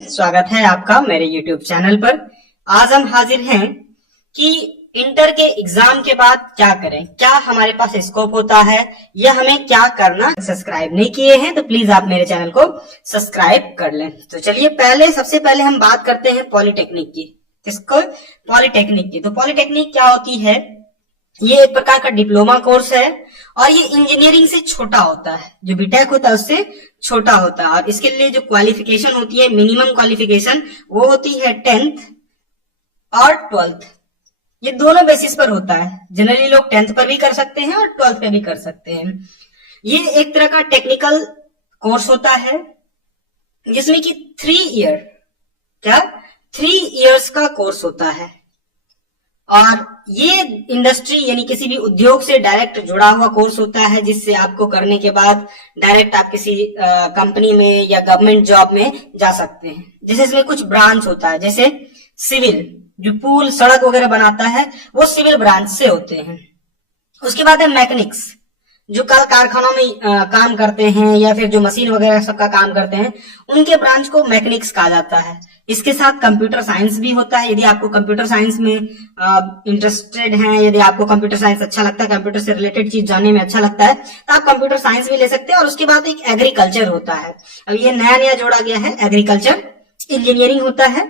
स्वागत है आपका मेरे YouTube चैनल पर। आज हम हाजिर हैं कि इंटर के एग्जाम के बाद क्या करें, क्या हमारे पास स्कोप होता है या हमें क्या करना। सब्सक्राइब नहीं किए हैं तो प्लीज आप मेरे चैनल को सब्सक्राइब कर लें। तो चलिए सबसे पहले हम बात करते हैं पॉलिटेक्निक की। किसको? पॉलिटेक्निक की। तो पॉलिटेक्निक क्या होती है? ये एक प्रकार का डिप्लोमा कोर्स है और ये इंजीनियरिंग से छोटा होता है। जो बीटेक होता है उससे छोटा होता है और इसके लिए जो क्वालिफिकेशन होती है, मिनिमम क्वालिफिकेशन, वो होती है 10th और 12th। ये दोनों बेसिस पर होता है। जनरली लोग 10th पर भी कर सकते हैं और 12th पे भी कर सकते हैं। ये एक तरह का टेक्निकल कोर्स होता है जिसमें कि 3 इयर्स का कोर्स होता है और ये इंडस्ट्री यानी किसी भी उद्योग से डायरेक्ट जुड़ा हुआ कोर्स होता है, जिससे आपको करने के बाद डायरेक्ट आप किसी कंपनी में या गवर्नमेंट जॉब में जा सकते हैं। जैसे इसमें कुछ ब्रांच होता है, जैसे सिविल, जो पुल सड़क वगैरह बनाता है वो सिविल ब्रांच से होते हैं। उसके बाद है मैकेनिक्स, जो कल कारखानों में काम करते हैं या फिर जो मशीन वगैरह सबका काम करते हैं, उनके ब्रांच को मैकेनिक्स कहा जाता है। इसके साथ कंप्यूटर साइंस भी होता है। यदि आपको कंप्यूटर साइंस में इंटरेस्टेड हैं, यदि आपको कंप्यूटर साइंस अच्छा लगता है, कंप्यूटर से रिलेटेड चीज जानने में अच्छा लगता है, तो आप कंप्यूटर साइंस भी ले सकते हैं। और उसके बाद एक एग्रीकल्चर होता है। अब ये नया जोड़ा गया है, एग्रीकल्चर इंजीनियरिंग होता है।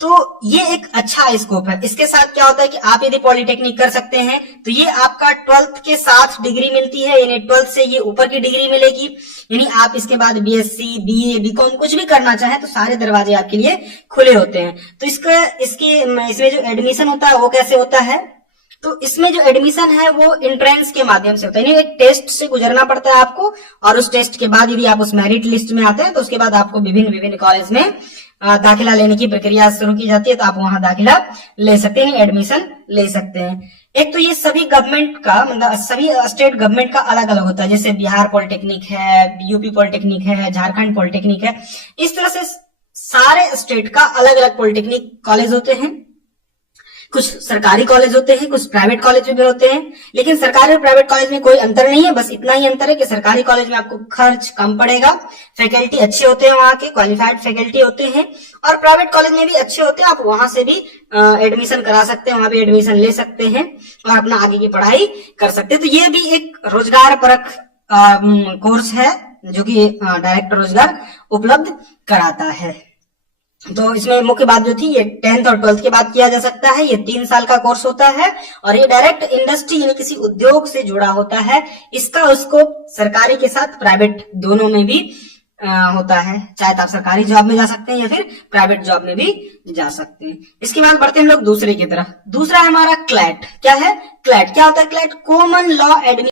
तो ये एक अच्छा स्कोप है। इसके साथ क्या होता है कि आप यदि पॉलिटेक्निक कर सकते हैं तो ये आपका 12th के साथ डिग्री मिलती है, यानी 12th से ये ऊपर की डिग्री मिलेगी। यानी आप इसके बाद बीएससी, बीए, बीकॉम कुछ भी करना चाहें तो सारे दरवाजे आपके लिए खुले होते हैं। तो इसमें जो एडमिशन होता है वो कैसे होता है? तो इसमें जो एडमिशन है वो एंट्रेंस के माध्यम से होता है, यानी एक टेस्ट से गुजरना पड़ता है आपको और उस टेस्ट के बाद यदि आप उस मेरिट लिस्ट में आते हैं तो उसके बाद आपको विभिन्न कॉलेज में दाखिला लेने की प्रक्रिया शुरू की जाती है। तो आप वहां दाखिला ले सकते हैं, एडमिशन ले सकते हैं। एक तो ये सभी गवर्नमेंट का, मतलब सभी स्टेट गवर्नमेंट का अलग अलग होता है। जैसे बिहार पॉलिटेक्निक है, यूपी पॉलिटेक्निक है, झारखंड पॉलिटेक्निक है। इस तरह से सारे स्टेट का अलग अलग पॉलिटेक्निक कॉलेज होते हैं। कुछ सरकारी कॉलेज होते हैं, कुछ प्राइवेट कॉलेज भी होते हैं। लेकिन सरकारी और प्राइवेट कॉलेज में कोई अंतर नहीं है, बस इतना ही अंतर है कि सरकारी कॉलेज में आपको खर्च कम पड़ेगा, फैकल्टी अच्छे होते हैं, वहां के क्वालिफाइड फैकल्टी होते हैं। और प्राइवेट कॉलेज में भी अच्छे होते हैं, आप वहां से भी एडमिशन करा सकते हैं, वहां भी एडमिशन ले सकते हैं और अपना आगे की पढ़ाई कर सकते हैं। तो ये भी एक रोजगार परक कोर्स है जो कि डायरेक्ट रोजगार उपलब्ध कराता है। तो इसमें मुख्य बात जो थी, ये 10th और 12th के बाद किया जा सकता है। ये 3 साल का कोर्स होता है और ये डायरेक्ट इंडस्ट्री यानी किसी उद्योग से जुड़ा होता है। इसका उसको सरकारी के साथ प्राइवेट दोनों में भी होता है। चाहे तो आप सरकारी जॉब में जा सकते हैं या फिर प्राइवेट जॉब में भी जा सकते हैं। इसके बाद बढ़ते हैं हम लोग दूसरे की तरफ। दूसरा है हमारा क्लैट। क्या है क्लैट? क्या होता है क्लैट? Common law admission